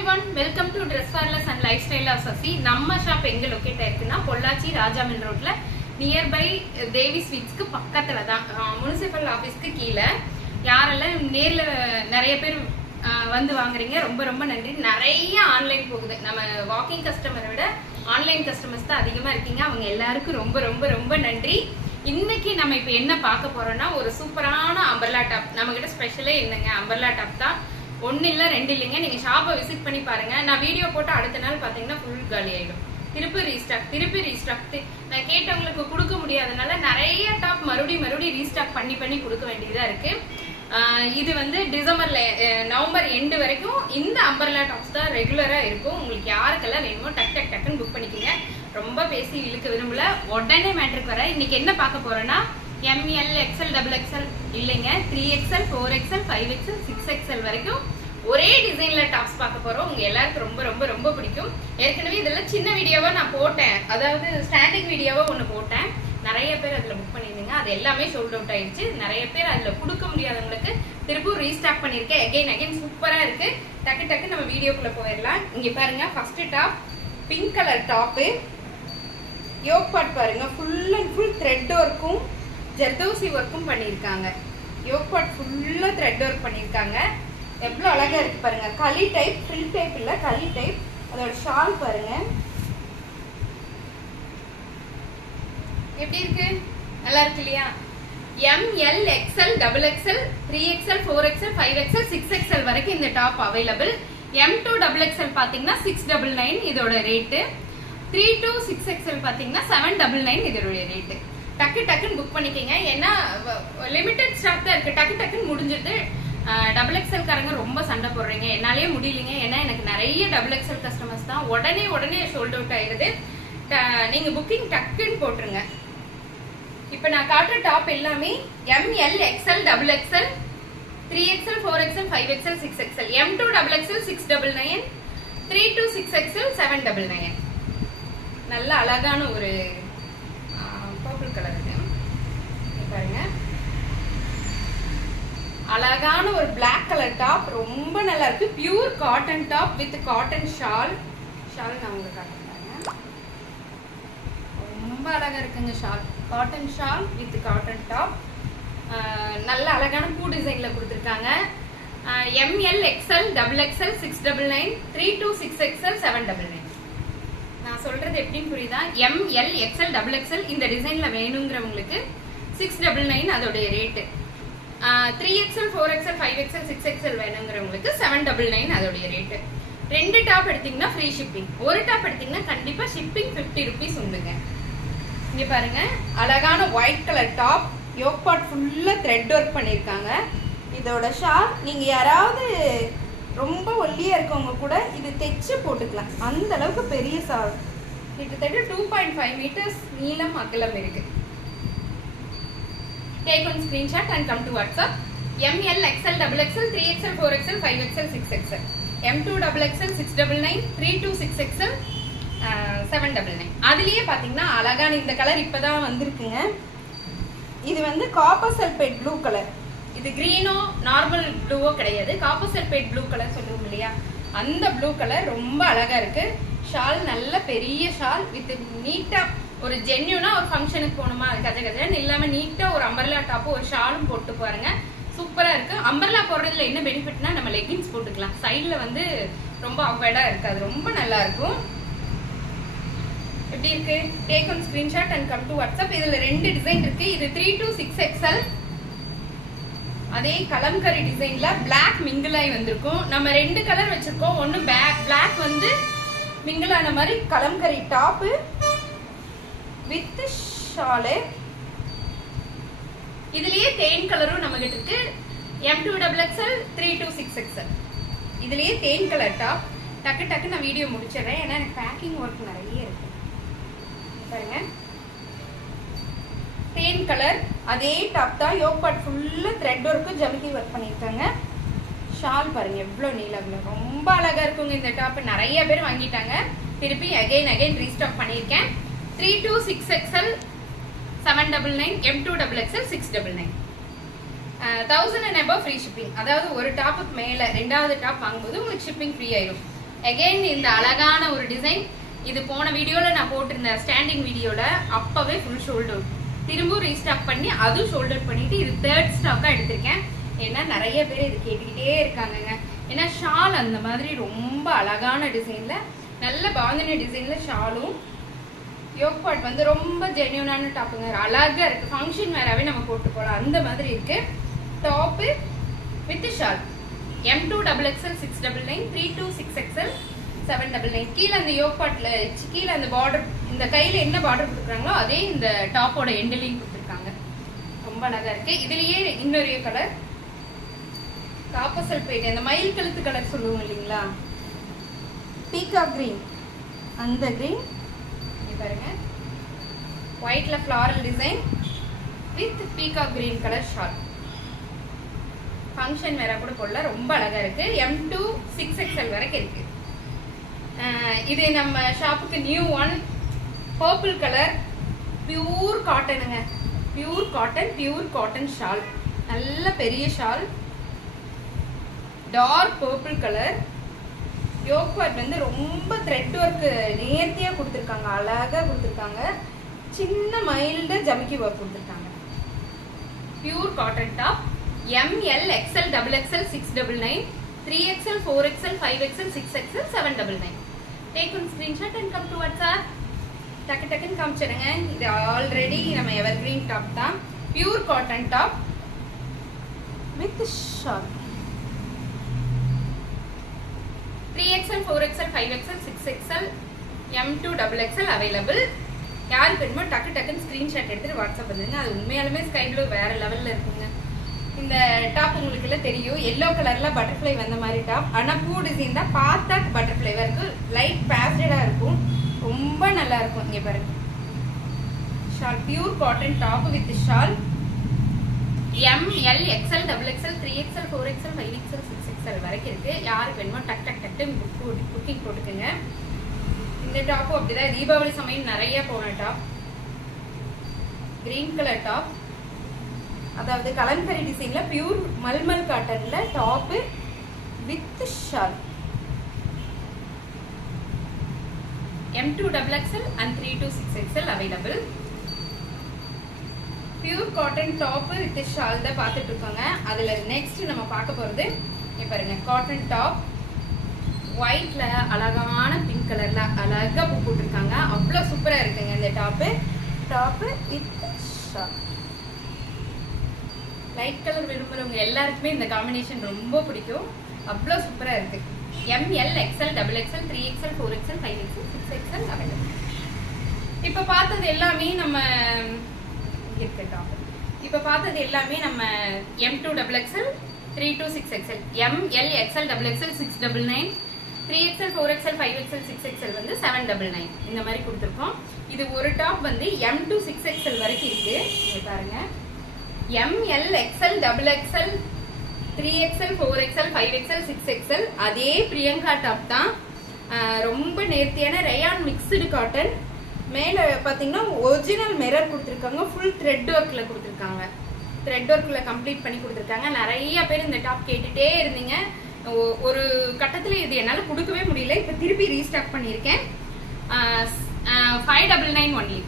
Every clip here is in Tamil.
everyone, welcome to Dress Warless and Lifestyle of Sasi. நம்ம ஷாப் எங்க லொகேட் ஆயிருக்குன்னா பொள்ளாச்சி ராஜாமில் ரோட்ல நியர்பை தேவி ஸ்வீட்ஸ்க்கு பக்கத்துல தான், முனிசிபல் ஆபீஸ்க்கு கீழே. யாரெல்லாம் நேர்ல நிறைய பேர் வந்து வாங்குறீங்க, ரொம்ப ரொம்ப நன்றி. நிறைய ஆன்லைன் போகுது. நம்ம வாக்கிங் கஸ்டமரை விட ஆன்லைன் கஸ்டமர்ஸ் தான் அதிகமா இருக்கீங்க. அவங்க எல்லாருக்கும் ரொம்ப ரொம்ப ரொம்ப நன்றி. இன்னைக்கு நம்ம இப்ப என்ன பார்க்க போறோம்னா ஒரு சூப்பரான அம்பர்லா டாப். நம்ம கிட்ட ஸ்பெஷலே என்னங்க, அம்பர்லா டாப் தான். ஒன்னு இல்ல ரெண்டு இல்லைங்க. நீங்க ஷாப்பை விசிட் பண்ணி பாருங்க. நான் வீடியோ போட்டு அடுத்த நாள் பாத்தீங்கன்னா ஃபுல் காலி ஆயிடும். திருப்பி ரீஸ்டாக். நான் கேட்டவங்களுக்கு கொடுக்க முடியாதனால நிறைய டாப் மறுபடியும் ரீஸ்டாக் பண்ணி கொடுக்க வேண்டியதா இருக்கு. இது வந்து நவம்பர் எண்டு வரைக்கும் இந்த அம்பர்லா டாப்ஸ் தான் ரெகுலரா இருக்கும். உங்களுக்கு யாருக்கெல்லாம் வேணுமோ டக்குன்னு புக் பண்ணிக்கோங்க. ரொம்ப பேசி இழுக்க விரும்பல, உடனே மேட்ருக்கு வர. இன்னைக்கு என்ன பார்க்க போறோம்னா ML, XL, XXL இல்லைங்க, 3XL, 4XL, 5XL, 6XL வரைக்கும் ஒரே டிசைன்ல டாப்ஸ் பார்க்க போறோம். உங்க எல்லாருக்கும் ரொம்ப ரொம்ப ரொம்ப பிடிக்கும். ஏற்கனவே இதெல்லாம் சின்ன வீடியோவா நான் போட்டேன், அதாவது ஸ்டாண்டிங் வீடியோவா ஒண்ணு போட்டேன். நிறைய பேர் அதுல புக் பண்ணிருந்தீங்க. அது எல்லாமே சோல்ட் அவுட் ஆயிடுச்சு. நிறைய பேர் அதுல கொடுக்க முடியாதவங்களுக்கு திருப்பூர் ரீஸ்டாக் பண்ணிருக்கேன். அகைன் சூப்பரா இருக்கு. டக்கு நம்ம வீடியோக்குள்ள போயிடலாம். இங்க பாருங்க, first top pink colour top. Yoke part பாருங்க, ஃபுல் அண்ட் ஃபுல் த்ரெட் ஒர்க்கும் ஜர்தோசி ஒர்க்கும் பண்ணிருக்காங்க. யோக் பார்ட் ஃபுல்லா த்ரெட் ஒர்க் பண்ணிருக்காங்க. எவ்வளவு அழகா இருக்கு பாருங்க. களி டைப், ஃப்ரில் டைப் இல்ல, களி டைப். அதோட ஷால் பாருங்க எப்படி இருக்கு, நல்லா இருக்கு இல்லையா? ML, XL, XXL, 3XL, 4XL, 5XL, 6XL வரைக்கும் இந்த டாப் அவைலபிள். M2 XXL பாத்தீங்கன்னா 699 இதோட ரேட்டு. 3 to 6XL பாத்தீங்கன்னா 799 இதோட ரேட்டு. டக்குன்னு புக் பண்ணிக்கங்க. ஏன்னா லிமிடெட் ஸ்டாக் தான் இருக்கு. டக்குன்னு முடிஞ்சிருது. XXL காரங்க ரொம்ப சண்டை போடுறீங்க, என்னாலேயே முடியலைங்க. ஏன்னா எனக்கு நிறைய XXL கஸ்டமர்ஸ் தான். உடனே சோல்ட் அவுட் ஆயிடுது. நீங்க புக்கிங் டக்குன்னு போட்டுருங்க. இப்ப நான் காட்டுற டாப் எல்லாமே ML, XL, XXL, 3XL, 4XL, 5XL, 6XL. M2 XXL 699, 3 to 6XL 799. நல்ல அழகான ஒரு பர்பிள் கலர் பாருங்க. அழகான ஒரு பிளாக் கலர் டாப், ரொம்ப நல்லா இருக்கு. Pure cotton top with cotton shawl. நான் உங்களுக்கு காட்டுறேன். ரொம்ப அழகா இருக்குங்க shawl. Cotton shawl with cotton top. நல்ல அழகான பூ டிசைன்ல கொடுத்துருக்காங்க. ML, XL, XXL 699, 3 to 6XL 799. நான் சொல்றது எப்படின்னு புரியுதா? ML, XL, XXL இந்த டிசைன்ல வேணுங்கிறவங்களுக்கு 699 அதோட rate. 3XL, 4XL, 5XL, 6XL வேணுங்கிறவங்களுக்கு 799 அதோட ரேட்டு. ரெண்டு டாப் எடுத்தீங்கன்னா ஃப்ரீ ஷிப்பிங். ஒரு டாப் எடுத்தீங்கன்னா கண்டிப்பா ஷிப்பிங் 50 rupees உண்டுங்க. இங்க பாருங்க, அழகான white colour top. Yoke part ஃபுல்லா த்ரெட் ஒர்க் பண்ணிருக்காங்க. இதோட ஷால் நீங்க யாராவது ரொம்ப ஒல்லியா இருக்கவங்க கூட இது தைச்சு போட்டுக்கலாம். அந்த அளவுக்கு பெரிய ஷால். கிட்டத்தட்ட 2.5 meters நீளம் அகலம் இருக்கு. Take one screenshot and come to WhatsApp. ML, XL, XXL, 3XL, 4XL, 5XL, 6XL. M2 XXL 699, 3 to 6XL 799. அதுலயே பாத்தீங்கன்னா அழகான இந்த கலர் இப்பதான் வந்திருக்குங்க. இது வந்து காப்பர் சல்பேட் ப்ளூ கலர். இது கிரீனோ நார்மல் ப்ளூவோ கிடையாது, காப்பர் சல்பேட் ப்ளூ கலர் சொல்லுவோம் இல்லையா, அந்த ப்ளூ கலர் ரொம்ப அழகா இருக்கு. ஷால் நல்ல பெரிய ஷால் வித் நீட்டா ஒரு ஜென்யூனா ஒரு ஃபங்க்ஷனுக்கு போகணுமா கஜன்னு இல்லாம நீட்டா ஒரு அம்பர்லா டாப்பும் ஒரு ஷாலும் போட்டு பாருங்க. சூப்பரா இருக்கு. அம்பர்லா போடுறதுல என்ன பெனிஃபிட்னா நம்ம லெகின்ஸ் போட்டுக்கலாம். சைட்ல வந்து ரொம்ப அக்வர்டா இருக்காது, ரொம்ப நல்லா இருக்கும். எப்படி இருக்கு? Take one screenshot and come to WhatsApp. இதுல ரெண்டு டிசைன் இருக்கு. இது 3 to 6XL. அதே கலம்கரி டிசைன்ல பிளாக் மிங்கிளாய் வந்திருக்கும். நம்ம ரெண்டு கலர் வச்சிருக்கோம். ஒன்னு பிளாக் வந்து மிங்கிளான மாதிரி கலம்கரி டாப் வித் ஷாலு. இதுலயே தேன் கலரும் நம்ம கிட்ட இருக்கு. M2 XXL, 3 to 6XL. இதுலயே தேன் கலர் டாப். டக்கு நான் வீடியோ முடிச்சிடுறேன், ஏன்னா எனக்கு பேக்கிங் ஒர்க் நிறைய இருக்கு. பாருங்க, தேன் கலர் அதே டாப் தான். யோக் பார்ட் ஃபுல்லா த்ரெட் ஒர்க்கு ஜமிக்கி ஒர்க் பண்ணிருக்காங்க. ஷால் பாருங்க எவ்வளவு நீளம், ரொம்ப அழகா இருக்குங்க இந்த டாப். நிறைய பேர் வாங்கிட்டாங்க. திருப்பி அகைன் ரீஸ்டாக் பண்ணிருக்கேன். 3 to 6XL 799, M2 XXL 699. 1000 and above free shipping. அதாவது ஒரு டாப்புக்கு மேல ரெண்டாவது டாப் வாங்கும்போது உங்களுக்கு ஷிப்பிங் ஃப்ரீ ஆயிடும். அகைன் இந்த அழகான ஒரு டிசைன். இது போன வீடியோல நான் போட்டிருந்தேன் ஸ்டாண்டிங் வீடியோல. அப்பவே ஃபுல் ஷோல்டர், திரும்ப ரீஸ்டாக் பண்ணி அதுவும் ஷோல்டர் பண்ணிட்டு இது தேர்ட் ஸ்டாக்கா எடுத்திருக்கேன். ஏன்னா நிறைய பேர் இது கேட்டுக்கிட்டே இருக்காங்க. ஏன்னா ஷால் அந்த மாதிரி ரொம்ப அழகான டிசைன்ல, நல்ல பாந்தினி டிசைன்ல ஷாலும், யோக் பார்ட் வந்து ரொம்ப ஜென்யூனான டாப்புங்க, அழகா இருக்கு. ஃபங்க்ஷன் வேறாவே நம்ம போட்டு போகலாம் அந்த மாதிரி இருக்கு. Top with shawl M2XXL 699, 3 to 6XL 799. கீழே அந்த யோக் பார்ட்ல கீழே அந்த பார்டர், இந்த கையில என்ன பார்டர் கொடுக்குறாங்களோ அதே இந்த டாப்போட எண்ட்லையும் கொடுத்துருக்காங்க. ரொம்ப அழகா இருக்கு. இதுலயே இன்னொரு கலர் காப்பசல் பேட், அந்த மயில் கழுத்து கலர் சொல்லுவோம் இல்லைங்களா, பீகாக் கிரீன், அந்த கிரீன் பாருங்க. ஒயிட்ல floral design with peacock green colour shawl. Function வேற கூட போடல, ரொம்ப அழகா இருக்கு. M2 6XL வரைக்கும் இருக்கு. இது நம்ம ஷாப்புக்கு new one. Purple colour, pure காட்டனுங்க, பியூர் காட்டன் ஷால், நல்ல பெரிய shawl, dark purple colour. Yoke part வந்து ரொம்ப த்ரெட் ஒர்க் நேர்த்தியா கொடுத்துருக்காங்க, அழகா கொடுத்துருக்காங்க. சின்ன மைல்டு ஜமிக்கி ஒர்க் கொடுத்துருக்காங்க. Pure cotton top. ML XL XXL 699, 3XL 4XL 5XL 6XL 799. Take one screenshot and come to WhatsApp. டக்குன்னு காமிச்சிடுங்க. இது ஆல்ரெடி நம்ம எவர்கிரீன் டாப் தான். Pure cotton top with shawl. 3XL 4XL 5XL 6XL M2XXL available. யாருக்கு வேணுமோ டக்குன்னு ஸ்கிரீன்ஷாட் எடுத்துட்டு வாட்ஸ்அப் பண்ணுங்க. அது உண்மையாலுமே ஸ்கை ப்ளூ வேற லெவல்ல இருக்குங்க. இந்த டாப் உங்களுக்கு எல்லாம் தெரியும், எல்லோ கலர்ல பட்டர்ஃப்ளை வந்த மாதிரி டாப். ஆனா பூ டிசைன் தான், பார்த்தா பட்டர்ஃப்ளை இருக்கும், லைட் பேஸ்டடா இருக்கும், ரொம்ப நல்லா இருக்கும். இங்க பாருங்க shawl, pure cotton top with shawl. ML XL XXL 3XL 4XL 5XL 6XL வரைக்கும் இருக்கு. யாருக்கு வேணுமோ டக்கு புக்கிங் போட்டுக்கோங்க. இந்த டாப்பும் அப்படிதான், தீபாவளி சமயம் நிறைய போன டாப். கிரீன் கலர் டாப், அதாவது கலம்கரி டிசைன்ல பியூர் மல்மல் காட்டன்ல top with shawl. M2XXL and 3 to 6XL available. Pure cotton top with shawl தான் பார்த்துட்டு இருக்காங்க. அதுல நெக்ஸ்ட் நம்ம பார்க்க போறது பாருங்க, காட்டன் டாப் ஒயிட்ல அழகான பிங்க் கலர்ல அழகா பூ போட்டிருக்காங்க. அவ்வளவு சூப்பரா இருக்குங்க இந்த top with shawl. Light colour விரும்புறவங்க எல்லாருக்குமே இந்த காம்பினேஷன் ரொம்ப பிடிக்கும், அவ்வளவு சூப்பரா இருக்கு. ML XL XXL 3XL 4XL 5XL 6XL available. இப்ப பார்த்தது எல்லாமே நம்ம M2XXL 3 to 6XL, ML XL XXL 699, 3XL 4XL 5XL 6XL வந்து 799 இந்த மாதிரி கொடுத்துருக்கோம். இது ஒரு டாப் வந்து M2 6XL வரைக்கும் இருக்கு. இங்க பாருங்க, ML XL XXL 3XL 4XL 5XL 6XL அதே பிரியங்கா டாப் தான். ரொம்ப நேர்த்தியான ரயான் மிக்ஸ்டு காட்டன். மேல பாத்தீங்கன்னா ஒரிஜினல் மிரர் கொடுத்துருக்காங்க, ஃபுல் த்ரெட் ஒர்க்ல கொடுத்துருக்காங்க, த்ரெட் ஒர்க்ல கம்ப்ளீட் பண்ணி கொடுத்துருக்காங்க. நிறைய பேர் இந்த டாப் கேட்டுட்டே இருந்தீங்க. ஒரு கட்டத்துல இது என்னால கொடுக்கவே முடியல, இப்ப திருப்பி ரீஸ்டாக் பண்ணிருக்கேன். 599 ஒன்லி,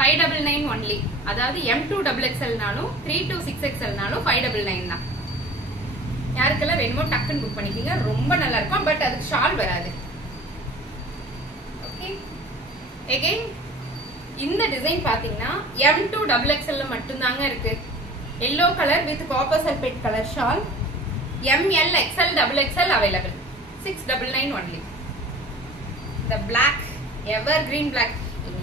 599 ஒன்லி. அதாவது M2XXLனாலும் 3 to 6XLனாலும் 599 தான். யாருக்கெல்லாம் வேணுமோ டக்குன்னு புக் பண்ணிக்கோங்க, ரொம்ப நல்லா இருக்கும். பட் அதுக்கு ஷால் வராது. ஓகே, அகைன் இந்த டிசைன் பாத்தீங்கன்னா M2XXL மட்டும்தாங்க இருக்கு. Yellow colour with copper sulphate colour shawl. ML XL XXL available, 699 only. இந்த பிளாக் எவர் கிரீன் பிளாக்,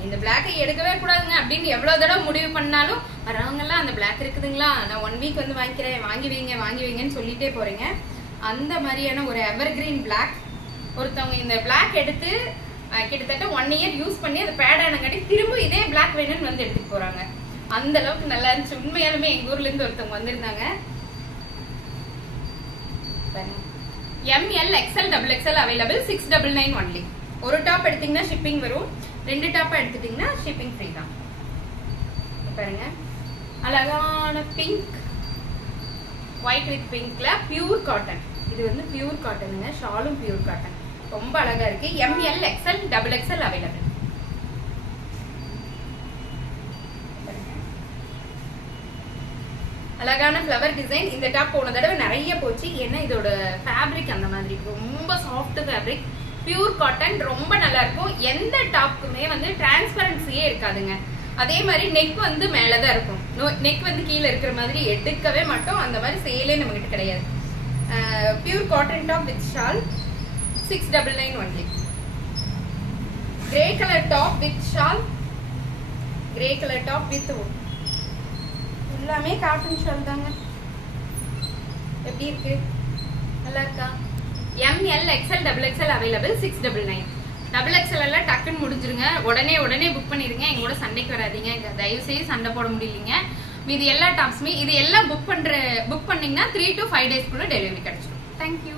இந்த பிளாக்கை எடுக்கவே கூடாதுங்க அப்படின்னு எவ்வளவு தடவை முடிவு பண்ணாலும் வரவங்க எல்லாம் அந்த பிளாக் இருக்குதுங்களா, நான் 1 வீக் வந்து வாங்கிக்கிறேன், வாங்கி வைங்கன்னு சொல்லிட்டே போறீங்க. அந்த மாதிரியான ஒரு எவர் கிரீன் பிளாக். ஒருத்தவங்க இந்த பிளாக் எடுத்து கிட்டத்தட்ட 1 இயர் யூஸ் பண்ணி அது பேட் ஆனங்காட்டி திரும்ப இதே பிளாக் வேணும்னு வந்து எடுத்துட்டு போறாங்க. அந்த அளவுக்கு நல்லா இருந்துச்சு. உண்மையாலுமே எங்க ஊர்ல இருந்து ஒருத்தவங்க வந்திருந்தாங்க. ML XL XXL available, 699 only. ஒரு டாப் எடுத்தீங்கன்னா ஷிப்பிங் வரும், 2 டாப்பா எடுத்துட்டீங்கன்னா ஷிப்பிங் ஃப்ரீ தான். பாருங்க, அழகான பிங்க், ஒயிட் வித் பிங்க்ல பியூர் காட்டன். இது வந்து பியூர் காட்டனுங்க, ஷாலும் பியூர் காட்டன், ரொம்ப அழகா இருக்கு. ML XL XXL available. அழகான ஃப்ளவர் டிசைன். இந்த டாப் போன தடவை நிறைய போச்சு, ஏன்னா இதோட ஃபேப்ரிக் அந்த மாதிரி ரொம்ப சாஃப்ட் ஃபேப்ரிக், பியூர் காட்டன், ரொம்ப நல்லா இருக்கும். எந்த டாப்புக்குமே வந்து டிரான்ஸ்பரன்சியே இருக்காதுங்க. அதே மாதிரி நெக் வந்து மேலதான் இருக்கும், நெக் வந்து கீழே இருக்கிற மாதிரி எடுக்கவே மாட்டோம். அந்த மாதிரி சேலே நம்ம கிட்ட கிடையாது. Pure cotton top with shawl 699 only. Grey colour top with shawl, grey colour top with எல்லாமே காட்டன் ஷால் தாங்க. எப்படி இருக்கு, நல்லா இருக்கா? ML XL XXL available 699. XXL எல்லாம் டக்குன்னு முடிஞ்சிருங்க, உடனே புக் பண்ணிருங்க. எங்க கூட சண்டைக்கு வராதீங்க, தயவு செய்து சண்டை போட முடியலீங்க. மீது எல்லா டாப்ஸுமே இது எல்லாம் புக் பண்ணீங்கன்னா 3 to 5 டேஸ்க்குள்ள டெலிவரி கிடைச்சிடும். தேங்க்யூ.